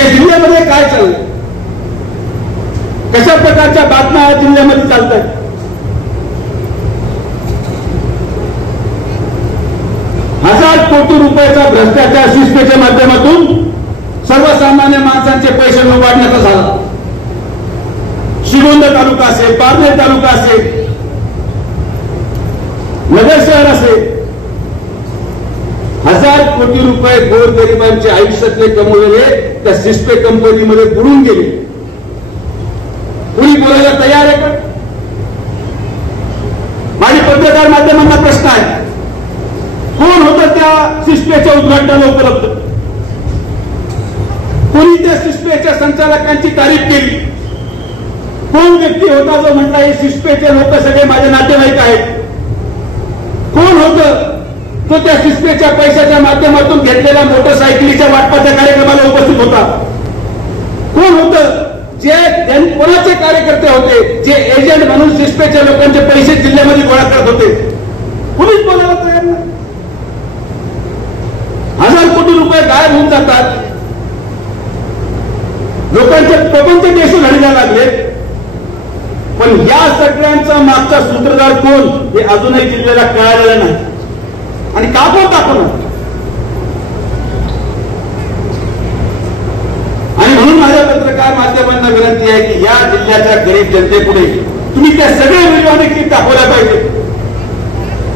या जिल्ह्यामध्ये काय चाललंय, कशा प्रकारच्या बातम्या या जिल्ह्यामध्ये चालत आहेत. हजार कोटी रुपयाचा भ्रष्टाचार सिस्पेच्या माध्यमातून सर्वसामान्य माणसांचे पैसे लुबाडण्याचा झाला. श्रीगोंदा तालुका असेल, पारनेर तालुका असेल, नगर शहर असेल, हजार कोटी रुपये गोरगरिबांचे आयुष्यातले कमवलेले त्या सिस्पे कंपनीमध्ये बुडून गेले. कुणी बोलायला तयार आहे का? माझी पत्रकार माध्यमांना प्रश्न आहे, कोण होतं त्या सिस्पेच्या उद्घाटनाला उपलब्ध? कोणी त्या सिस्पेच्या संचालकांची तारीफ केली? कोण व्यक्ती होता जो म्हटला हे सिस्पेचे लोक सगळे माझे नातेवाईक आहेत? कोण होतं तो त्या सिस्पेच्या पैशाच्या माध्यमातून घेतलेल्या मोटरसायकलीच्या वाटपाच्या कार्यक्रमाला उपस्थित होता? कोण होतं जे कोणाचे कार्यकर्ते होते, जे एजंट म्हणून सिस्पेच्या लोकांचे पैसे जिल्ह्यामध्ये गोळा करत होते? कुणीच बोलायला तयार नाही. हजार कोटी रुपये गायब होऊन जातात. लोकांचे प्रपंच देश घडल्या लागले, पण या सगळ्यांचा मागचा सूत्रधार कोण हे अजूनही जिल्ह्याला कळालेलं नाही. आणि का कोण दाखवणार? आणि म्हणून माझ्या पत्रकार माध्यमांना विनंती आहे की या जिल्ह्याच्या गरीब जनतेपुढे तुम्ही त्या सगळ्या व्हिडिओने क्लिप दाखवल्या पाहिजे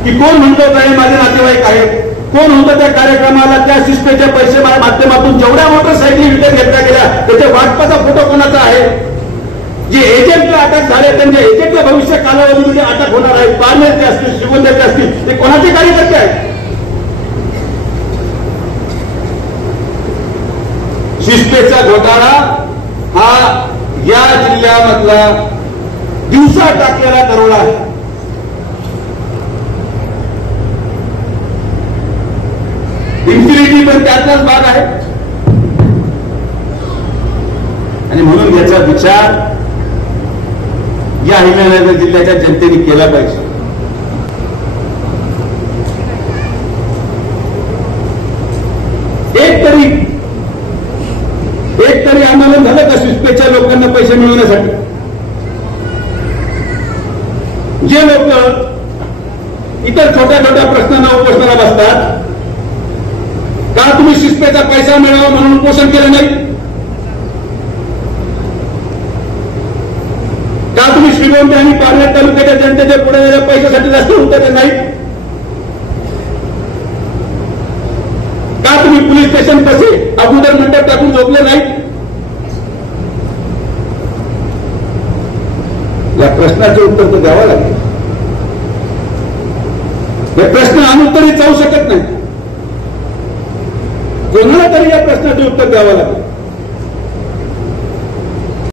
की कोण म्हणतो काय माझे नातेवाईक आहेत, कोण होतं त्या कार्यक्रमाला, त्या सिस्पेच्या पैसे माध्यमातून जेवढ्या मोटरसायकली विकत घेतल्या गेल्या त्याच्या वाटपाचा फोटो कोणाचा आहे, जे एजंटला अटक झाले त्यांच्या एजंटला भविष्य कालावधीमध्ये अटक होणार आहे, पारनेरचे असतील, श्रीगोंद्याचे असतील, ते कोणाचे कार्यकर्ते आहेत? सिस्पेचा घोटाळा हा या जिल्ह्यामधला दिवसा टाकलेला दरोडा आहे. इन्फिनिटी पण त्यातलाच भाग आहे. आणि म्हणून याचा विचार या अहिल्यानगर जिल्ह्याच्या जनतेने केला पाहिजे. एक तरी आंदोलन झालं का सिस्पेच्या लोकांना पैसे मिळवण्यासाठी? जे लोक इतर छोट्या छोट्या प्रश्नांना उपोषणाला बसतात, का तुम्ही सिस्पेचा पैसा मिळावा म्हणून उपोषण केलं नाही? का तुम्ही श्रीगोंदा आणि पारनेर तालुक्याच्या जनतेच्या पुढे पैशासाठी जास्त उतरले नाही? का तुम्ही पोलीस स्टेशन कसे अगोदर मंडप टाकून झोपले नाही? या प्रश्नाचे उत्तर तर द्यावं लागेल. हे प्रश्न अनुत्तरित जाऊ शकत नाही. कोणाला तरी या प्रश्नाचे उत्तर द्यावं लागेल.